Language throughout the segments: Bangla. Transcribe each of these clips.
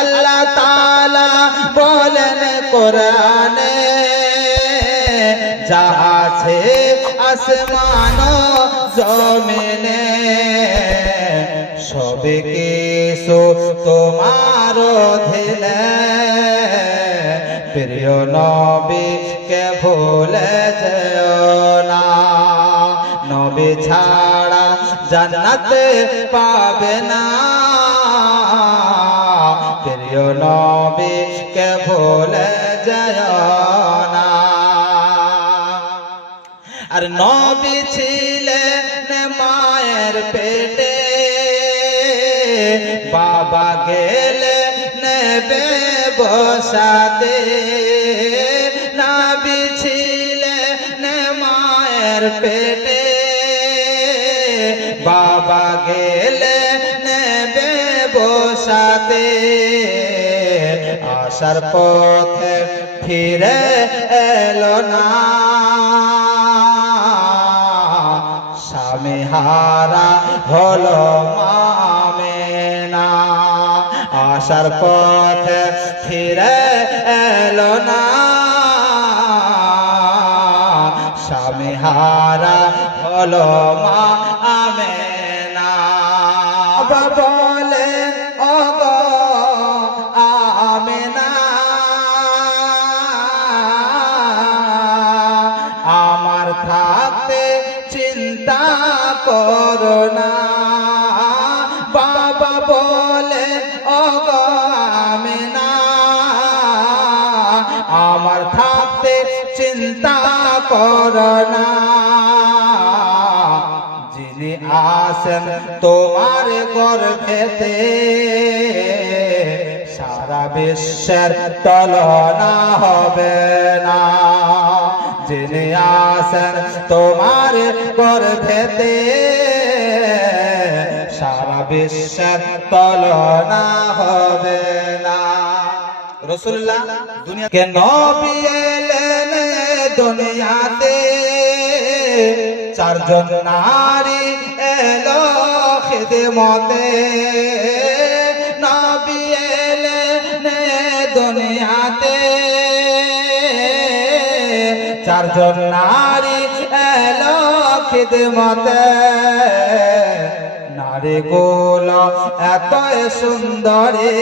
আল্লাহ তালা বলেন কোরআনে, যা আছে আসমান জমিনে, সবে কিছু তোমার অধীনে। প্রিয় নবীকে ভুলে যেও না, নবী ছাড়া জান্নাতে পাবে না। প্রিয় নবীকে ভুলে যেও না। আর নবী ছিলেন মায়ের পেটে, বাবা গেলে নেবে বসাতে নবী ছিলেন মায়ের পেটে, বাবা গেলে বসাতে। আসার পথে ফিরে এলো না। স্বামী হারা হলো মামেনা। আসার পথে ফিরে এলো না। স্বামী হারা হলো মা আমেনা বাবা। থাকতে চিন্তা করো না। বাবা বলে ও গো আমেনা আমার থাকতে চিন্তা করো না। যিনি আসেন তোমার গর্ভেতে, সারা বিশ্বের তলনা হবে না। যিনি আসেন তোমার গর্ভেতে সারা বিশ্বের হবে না রসুল্লাহ দুনিয়াকে নবী এলেন দুনিয়াতে চারজন নারী এলো খেদমতে নবী এলেন দুনিয়াতে চারজন নারী এলো খেদমতে। নারী গুলো এত সুন্দরী।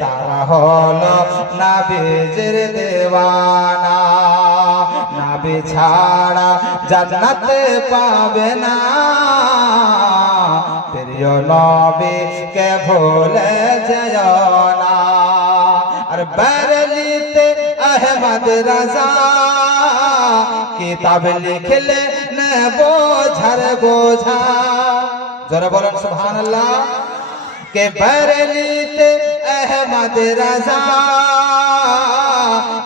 তারা হলো নাবিজের দেওয়ানা। নাবি ছাড়া জান্নাতে পাবে না। প্রিয় নবীকে ভুলে যেও না। আর আহমদ রাজা। কিতাব লিখলে বোঝার বোঝা। জোরে বলেন সুবহানাল্লাহ। কে বেরলিতে আহমদ রাজা।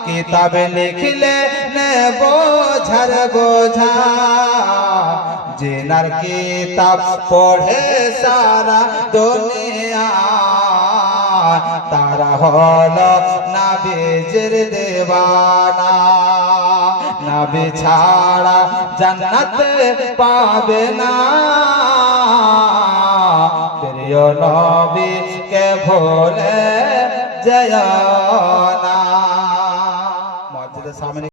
কিতাব লিখলে বোঝার বোঝা। জেনার কিতাব পড়ে সারা দুনিয়া। তারা হলো নাবিজের দেওয়ানা। না ছাড়া জান্নাত পাবে না। প্রিয় নবীকে ভোলে যায়